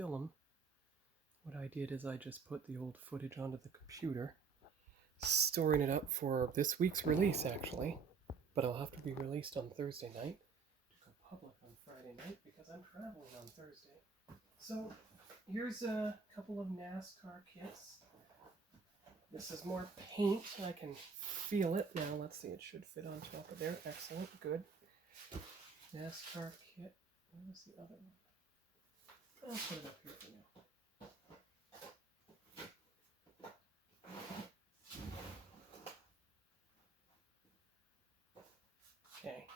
film, what I did is I just put the old footage onto the computer, storing it up for this week's release actually, but it'll have to be released on Thursday night to go public on Friday night because I'm traveling on Thursday. So here's a couple of NASCAR kits. This is more paint. I can feel it now. Let's see, it should fit on top of there. Excellent, good. NASCAR kit. Where was the other one? I'll put it up here for now. Okay.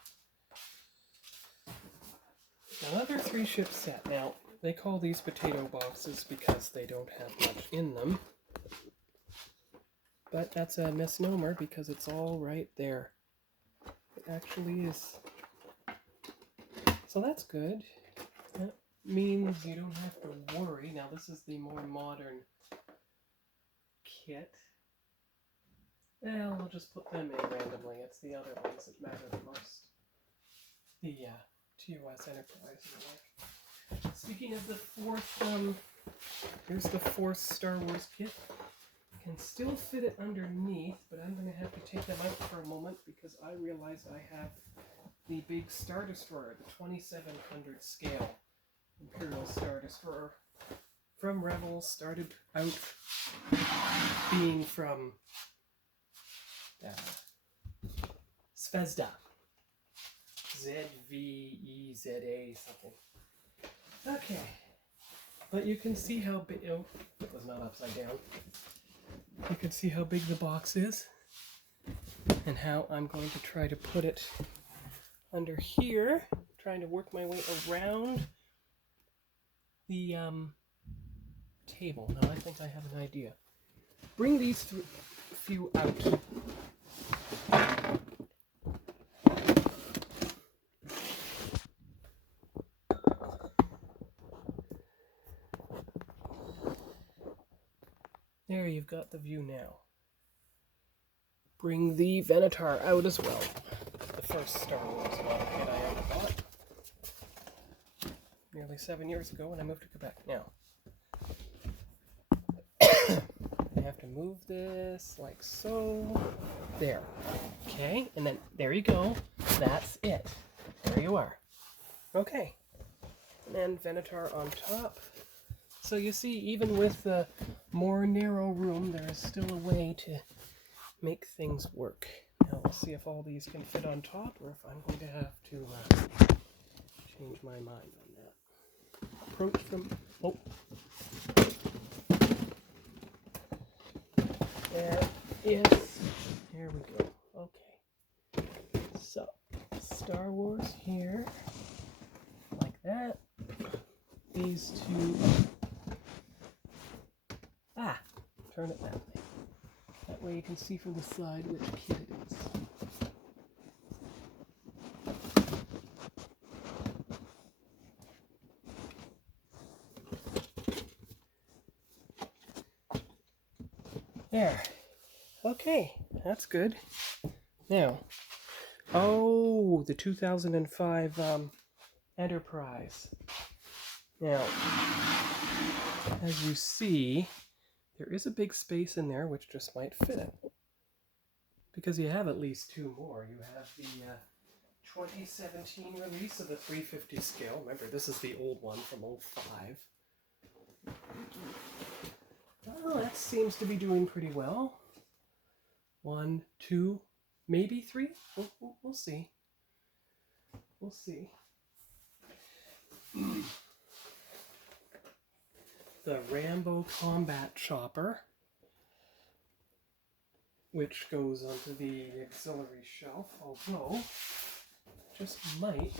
Another 3-ship set. Now, they call these potato boxes because they don't have much in them. But that's a misnomer because it's all right there. It actually is. So that's good. That means you don't have to worry. Now, this is the more modern kit. Well, I'll just put them in randomly. It's the other ones that matter the most. The TOS Enterprise. Speaking of the fourth, here's the fourth Star Wars kit. Can still fit it underneath, but I'm going to have to take them out for a moment because I realize I have the big Star Destroyer, the 2700 scale Imperial Star Destroyer from Rebels, started out being from Zvezda. Z-V-E-Z-A something. Okay. But you can see how big, oh, it was not upside down. You can see how big the box is and how I'm going to try to put it under here, trying to work my way around the table. Now I think I have an idea. Bring these few out. There, you've got the view now. Bring the Venator out as well. The first Star Wars model kit I ever bought. Nearly 7 years ago when I moved to Quebec. Now, I have to move this like so. There. Okay, and then there you go. That's it. There you are. Okay. And then Venator on top. So you see, even with the more narrow room, there is still a way to make things work. Now we'll see if all these can fit on top, or if I'm going to have to change my mind on that. Approach from... Oh. There is... Here we go. Okay. So, Star Wars here. Like that. These two... Turn it that way. That way you can see from the side which kit it is. There. Okay, that's good. Now, oh, the 2005 Enterprise. Now, as you see, there is a big space in there which just might fit it. Because you have at least two more. You have the 2017 release of the 350 scale. Remember, this is the old one from 05. Oh, that seems to be doing pretty well. 1, 2, maybe 3? We'll see. We'll see. The Rambo Combat Chopper, which goes onto the auxiliary shelf, although just might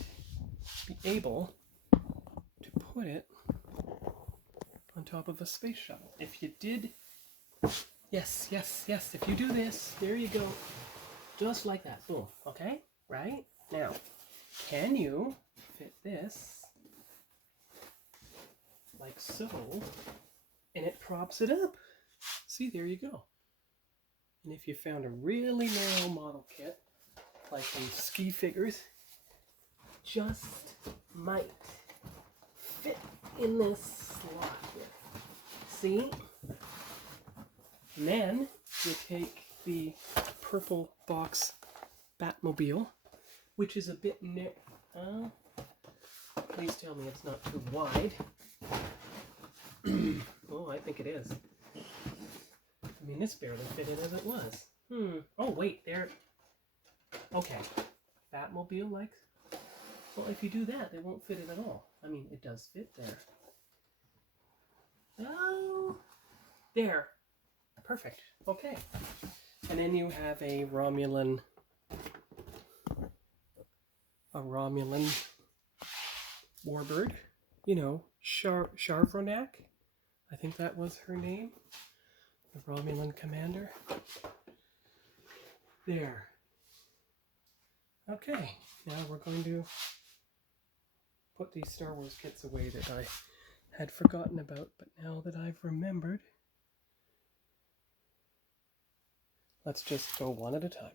be able to put it on top of a space shuttle. If you did, yes, if you do this, there you go, just like that, boom, okay, right? Now, can you fit this like so, and it props it up? See, there you go. And if you found a really narrow model kit, like these ski figures, just might fit in this slot. See? And then you take the purple box Batmobile, which is a bit please tell me it's not too wide. Oh, I think it is. I mean, this barely fit in as it was. Oh, wait, there. Okay. Batmobile, like? Well, if you do that, they won't fit it at all. I mean, it does fit there. Oh, there. Perfect. Okay. And then you have a Romulan warbird. You know, Charvronak. I think that was her name. The Romulan commander. There. Okay. Now we're going to put these Star Wars kits away that I had forgotten about, but now that I've remembered, let's just go one at a time.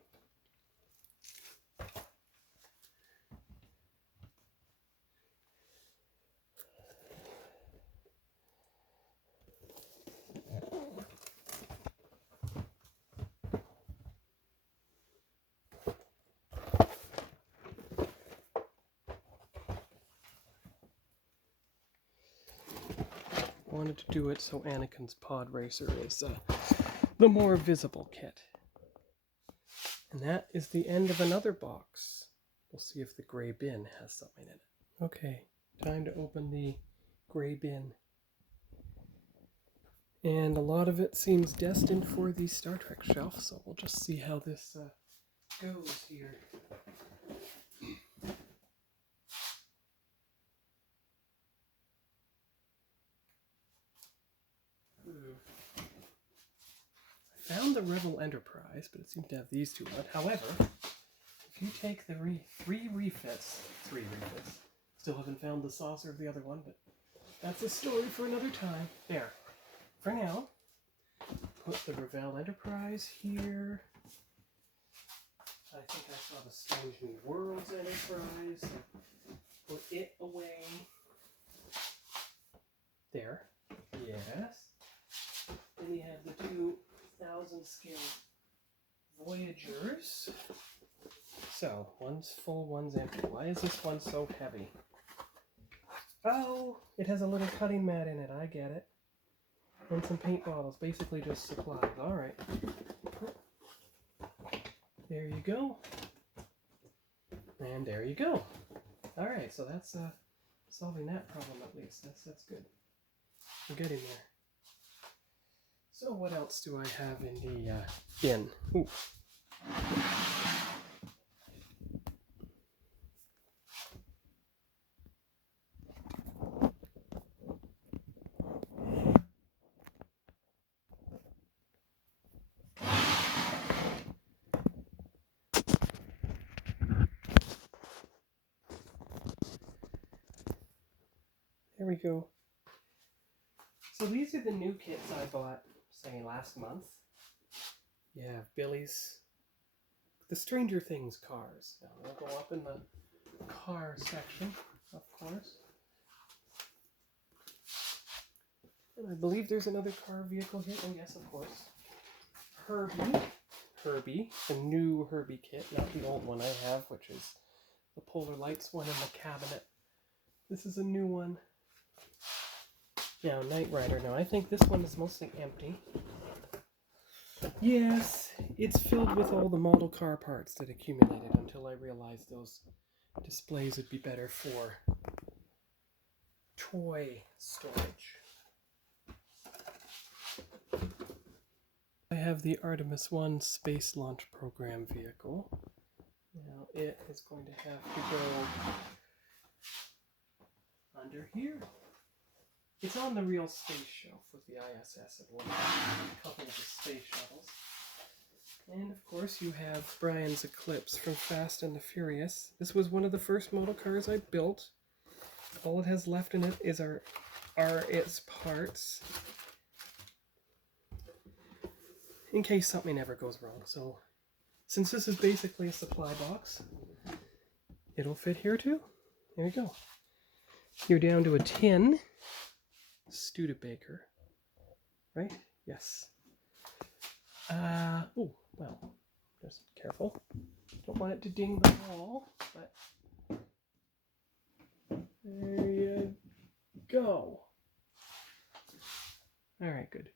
Wanted to do it so Anakin's Pod Racer is the more visible kit. And that is the end of another box. We'll see if the gray bin has something in it. Okay, time to open the gray bin. And a lot of it seems destined for the Star Trek shelf, so we'll just see how this goes here. I found the Rebel Enterprise, but it seems to have these two on. However, if you take the three refits, still haven't found the saucer of the other one, but that's a story for another time. There. For now, put the Rebel Enterprise here. I think I saw the Strange New Worlds Enterprise. Put it away. There. Yes. Then you have the 2,000 scale Voyagers. So, one's full, one's empty. Why is this one so heavy? Oh, it has a little cutting mat in it. I get it. And some paint bottles. Basically just supplies. Alright. There you go. And there you go. Alright, so that's solving that problem at least. That's good. We're getting there. So what else do I have in the bin? Ooh. There we go. So these are the new kits I bought, say, last month. You have Billy's, the Stranger Things cars. Now, they'll go up in the car section, of course. And I believe there's another car vehicle here. Oh, yes, of course. Herbie, the new Herbie kit, not the old one I have, which is the Polar Lights one in the cabinet. This is a new one. Now, Knight Rider. Now, I think this one is mostly empty. Yes, it's filled with all the model car parts that accumulated until I realized those displays would be better for toy storage. I have the Artemis 1 Space Launch Program vehicle. Now, it is going to have to go under here. It's on the real space shelf with the ISS and a couple of the space shuttles. And of course you have Brian's Eclipse from Fast and the Furious. This was one of the first model cars I built. All it has left in it is are its parts, in case something ever goes wrong. So since this is basically a supply box, it'll fit here too. There you go. You're down to a tin Studebaker. right? Yes. Oh, well, just careful. Don't want it to ding the wall, but there you go. All right, good.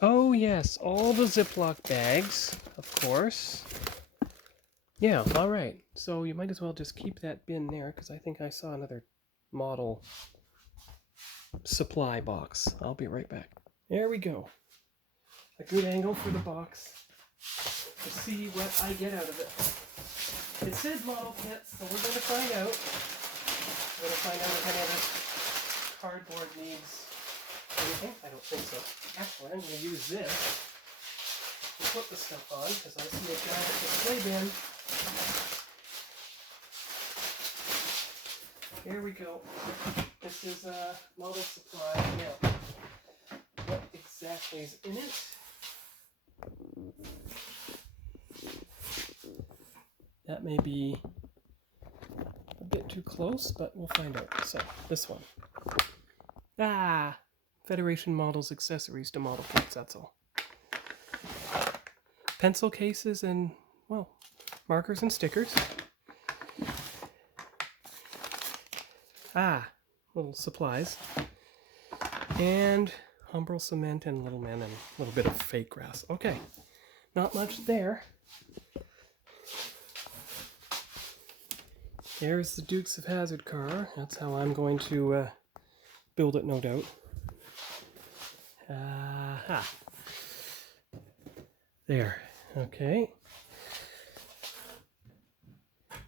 Oh, yes, all the Ziploc bags, of course. Yeah, all right. So you might as well just keep that bin there because I think I saw another model supply box. I'll be right back. There we go. A good angle for the box to see what I get out of it. It said model kits, so we're going to find out. We're going to find out if any of this cardboard needs anything. I don't think so. Actually, I'm going to use this to put the stuff on because I see a giant display bin. Here we go. This is a model supply. Now, what exactly is in it? That may be a bit too close, but we'll find out. So, this one. Federation Models accessories to model kits, that's all. Pencil cases and, well, markers and stickers. Little supplies. And Humbrol cement and little men and a little bit of fake grass. Okay, not much there. There's the Dukes of Hazzard car. That's how I'm going to build it, no doubt. There. Okay.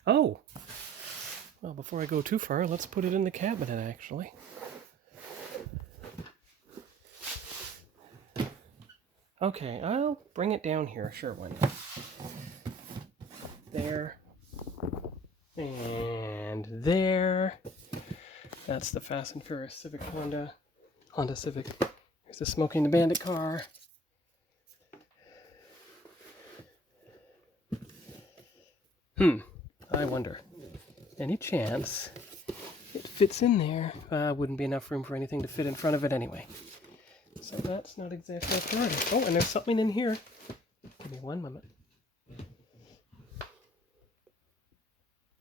Oh! Well, before I go too far, let's put it in the cabinet, actually. Okay, I'll bring it down here. Sure, why not? There. And there. That's the Fast and Furious Civic Honda Civic. Here's the Smokey and the Bandit car. I wonder. Any chance it fits in there? Wouldn't be enough room for anything to fit in front of it anyway. So that's not exactly a priority. Oh, and there's something in here. Give me one moment.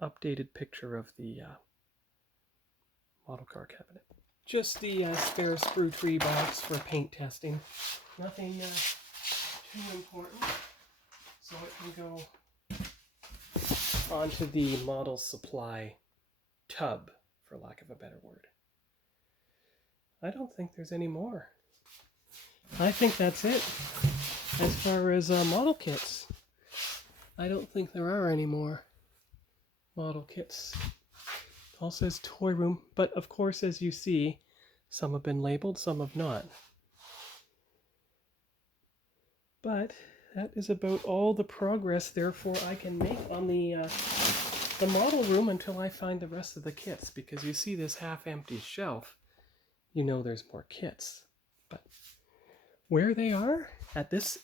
Updated picture of the model car cabinet. Just the spare sprue tree box for paint testing. Nothing too important. So it can go onto the model supply tub, for lack of a better word. I don't think there's any more. I think that's it. As far as model kits, I don't think there are any more model kits. It all says toy room, but of course, as you see, some have been labeled, some have not. But that is about all the progress, therefore, I can make on the model room until I find the rest of the kits. Because you see this half-empty shelf, you know there's more kits. But where they are at this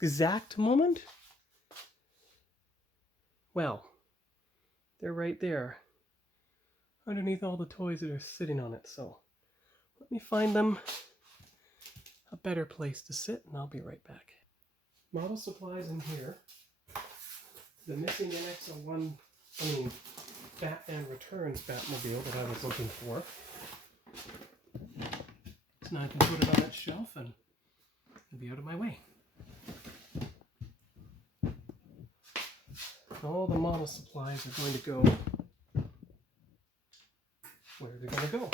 exact moment, well, they're right there underneath all the toys that are sitting on it. So let me find them a better place to sit, and I'll be right back. Model supplies in here. The missing NX01, Batman Returns Batmobile that I was looking for. So now I can put it on that shelf and be out of my way. All the model supplies are going to go where they're going to go.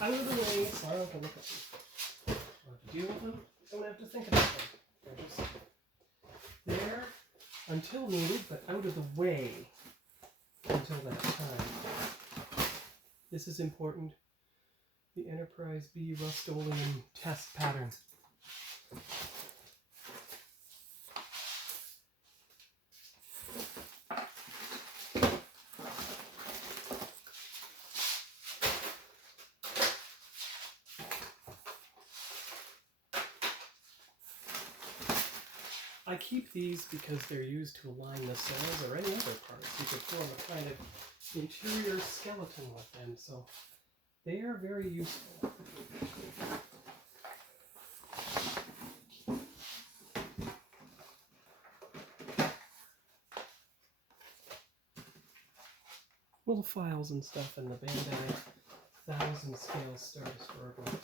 Out of the way, so I don't have to look at them. I don't have to deal with them. Don't have to think about them. They're just there until needed, but out of the way until that time. This is important. The Enterprise B Rust-Oleum test pattern. I keep these because they're used to align the cells or any other parts. You could form a kind of interior skeleton with them, so they are very useful. little files and stuff in the Bandai 1000 scale Star Destroyer box.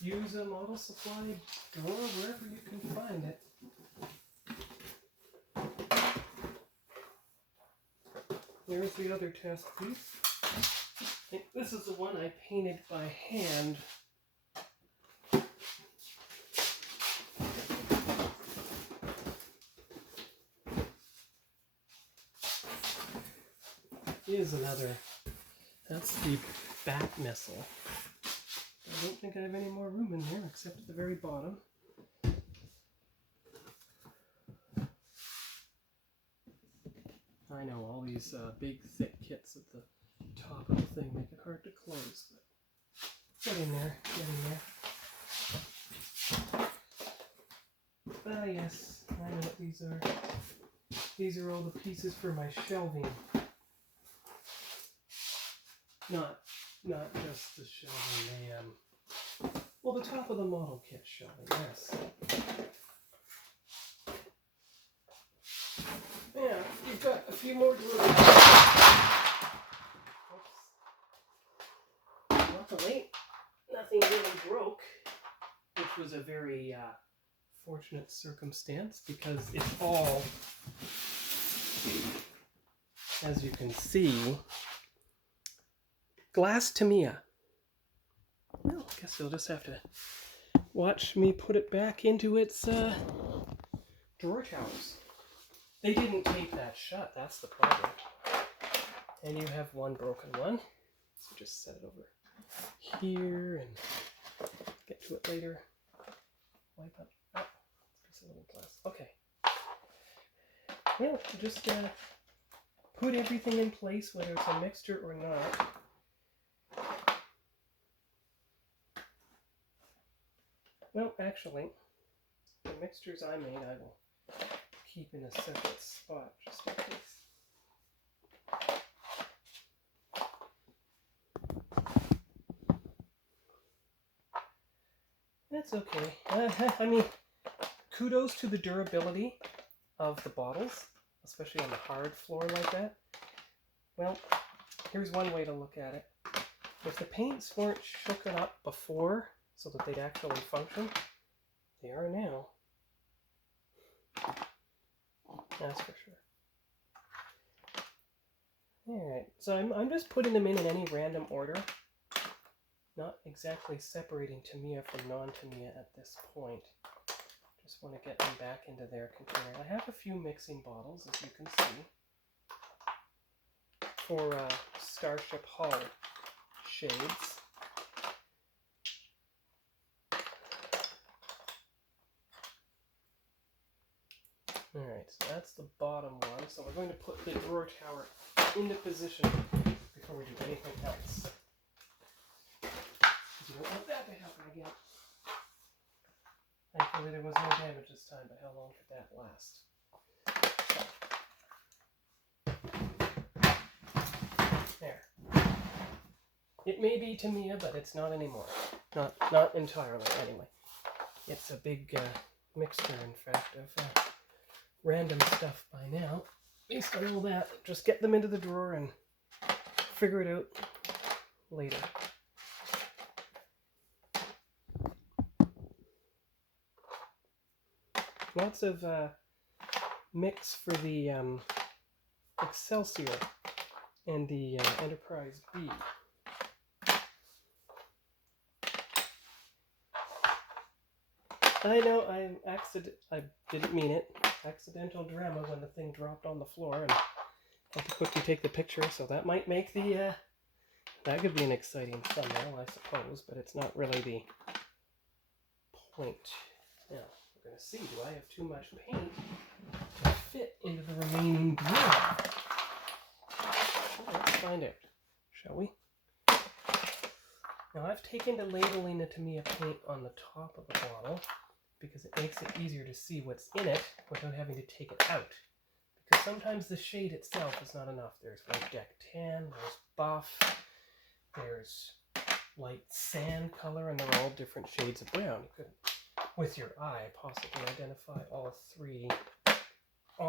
Use a model supply drawer wherever you can find it. There's the other test piece. I think this is the one I painted by hand. Here's another. That's the bat missile. I don't think I have any more room in here except at the very bottom. I know all these big thick kits at the top of the thing make it hard to close, but get in there, get in there. Ah yes, I know what these are. These are all the pieces for my shelving. Not just the shelving, well, the top of the model kit shelving, yes. Yeah, you've got a few more to look at. Luckily, nothing really broke, which was a very fortunate circumstance because it's all, as you can see, glass Tamiya. Well, I guess you'll just have to watch me put it back into its drawer towers. They didn't tape that shut, that's the problem. And you have one broken one. So just set it over here and get to it later. Wipe up. Oh, piece of little glass. Okay. Well, just put everything in place, whether it's a mixture or not. Well, actually, the mixtures I made I will keep in a separate spot just in case. That's okay. I mean, kudos to the durability of the bottles, especially on the hard floor like that. Well, here's one way to look at it. If the paints weren't shooken up before so that they'd actually function, they are now. That's for sure. Alright, so I'm just putting them in any random order. Not exactly separating Tamiya from non-Tamiya at this point. Just want to get them back into their container. I have a few mixing bottles, as you can see, for Starship Hull shades. Alright, so that's the bottom one. So we're going to put the drawer tower into position before we do anything else. Because you don't want that to happen again. Thankfully there was no damage this time, but how long could that last? There. It may be Tamiya, but it's not anymore. Not entirely, anyway. It's a big mixture, in fact, of random stuff by now. Based on all that, just get them into the drawer and figure it out later. Lots of mix for the Excelsior and the Enterprise B. I know, I didn't mean it. Accidental drama when the thing dropped on the floor and had to quickly take the picture, so that might make the, that could be an exciting thumbnail, I suppose, but it's not really the point. Now, we're going to see, do I have too much paint to fit into the remaining drawer? Let's find out, shall we? Now, I've taken to labeling the Tamiya paint on the top of the bottle because it makes it easier to see what's in it without having to take it out. Because sometimes the shade itself is not enough. There's white deck tan, there's buff, there's light sand color, and they're all different shades of brown. You could, with your eye, possibly identify all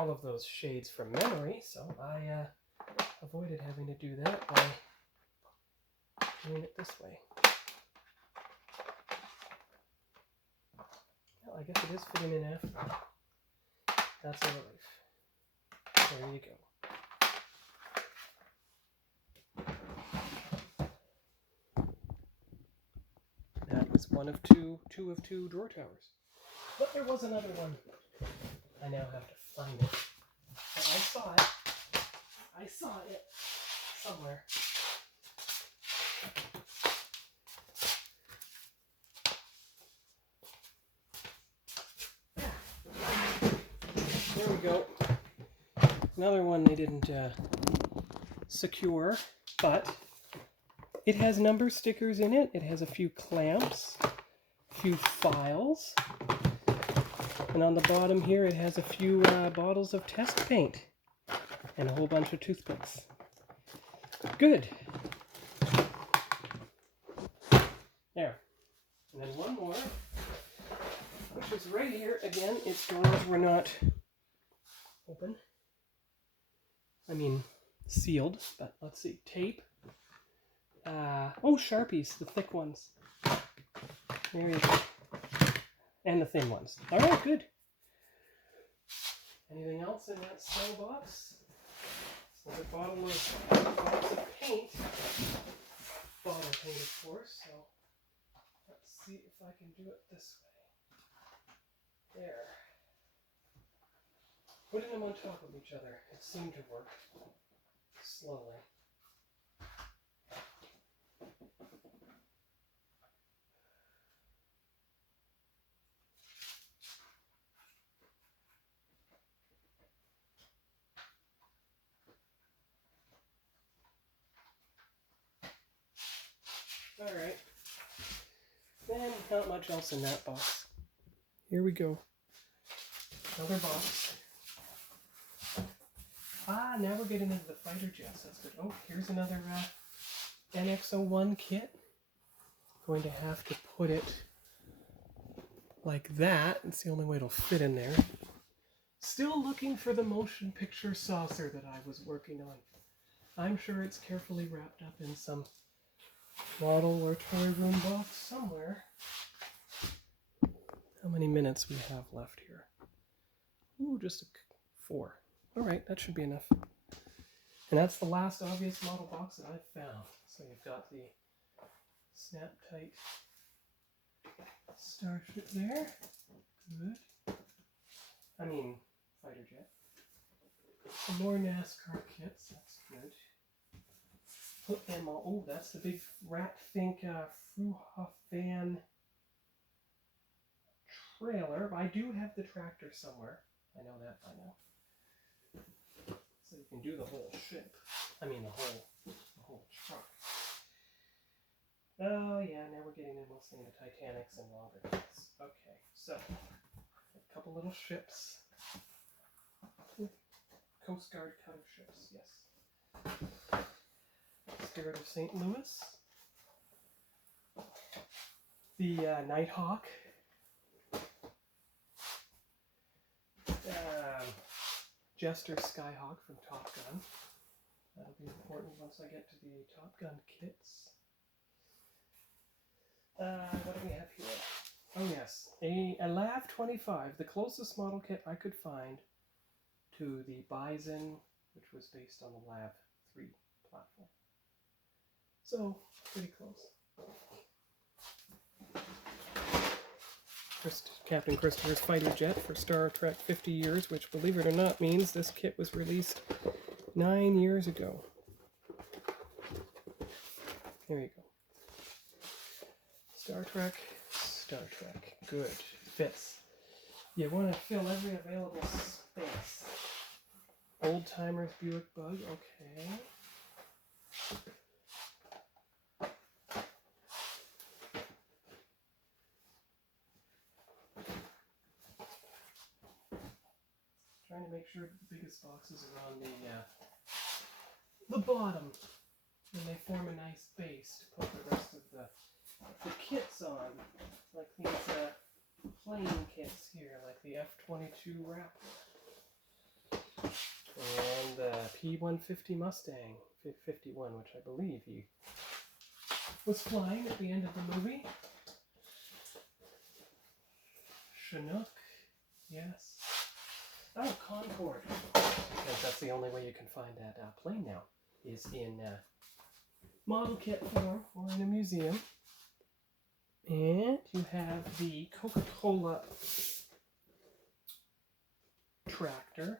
of those shades from memory, so I avoided having to do that by doing it this way. Well, I guess it is fitting in after. That's a relief. There you go. That was two of two drawer towers. But there was another one. I now have to find it. But I saw it. I saw it somewhere. There we go. Another one they didn't secure, but it has number stickers in it. It has a few clamps, a few files, and on the bottom here it has a few bottles of test paint and a whole bunch of toothpicks. Good. There. And then one more, which is right here. Again, its doors were not open. I mean, sealed, but let's see. Tape. Oh, Sharpies, the thick ones. There you go. And the thin ones. All right, good. Anything else in that small box? Another box of paint. Bottle paint, of course. So let's see if I can do it this way. There. Putting them on top of each other. It seemed to work. Slowly. Alright. Then not much else in that box. Here we go. Another box. Now we're getting into the fighter jets. That's good. Oh, here's another NX-01 kit. Going to have to put it like that. It's the only way it'll fit in there. Still looking for the motion picture saucer that I was working on. I'm sure it's carefully wrapped up in some model or toy room box somewhere. How many minutes we have left here? Ooh, just 4. All right, that should be enough. And that's the last obvious model box that I've found. So you've got the snap tight starship there. Good. I mean, fighter jet. Some more NASCAR kits. That's good. Put them all. Oh, that's the big Rat Fink Fruhofan trailer. I do have the tractor somewhere. I know that by now. So you can do the whole ship. I mean the whole truck. Oh yeah, now we're getting in mostly into Titanics and longer kits. Okay, so a couple little ships. Coast Guard cutter ships, yes. Spirit of St. Louis. The Nighthawk. Jester Skyhawk from Top Gun. That'll be important once I get to the Top Gun kits. What do we have here? Oh yes, a LAV 25, the closest model kit I could find to the Bison, which was based on the LAV 3 platform. So, pretty close. Captain Christopher's fighter jet for Star Trek 50 years, which, believe it or not, means this kit was released 9 years ago. There you go. Star Trek. Good. Fits. You want to fill every available space. Old Timers Buick Bug. Okay. Trying to make sure that the biggest boxes are on the bottom, and they form a nice base to put the rest of the kits on, like these plane kits here, like the F-22 Raptor, and P-150 Mustang 51, which I believe he was flying at the end of the movie. Chinook, yes. Oh, Concorde, because that's the only way you can find that plane now, is in model kit form or in a museum. And you have the Coca-Cola trailer.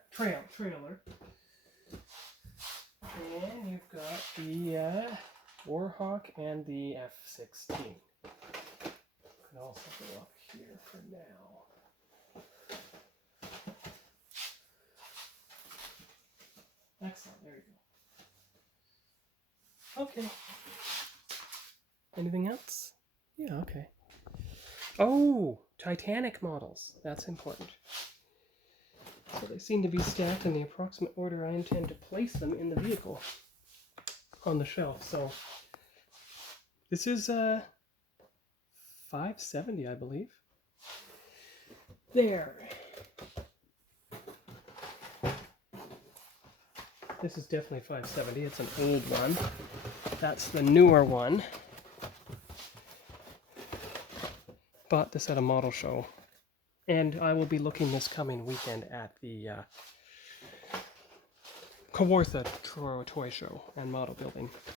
And you've got the Warhawk and the F-16. Can also go up here for now. Excellent, there you go. Okay. Anything else? Yeah, okay. Oh, Titanic models. That's important. So they seem to be stacked in the approximate order I intend to place them in the vehicle on the shelf. So this is 570, I believe. There. This is definitely 570. It's an old one. That's the newer one. Bought this at a model show. And I will be looking this coming weekend at the Kawartha Toy Show and model building.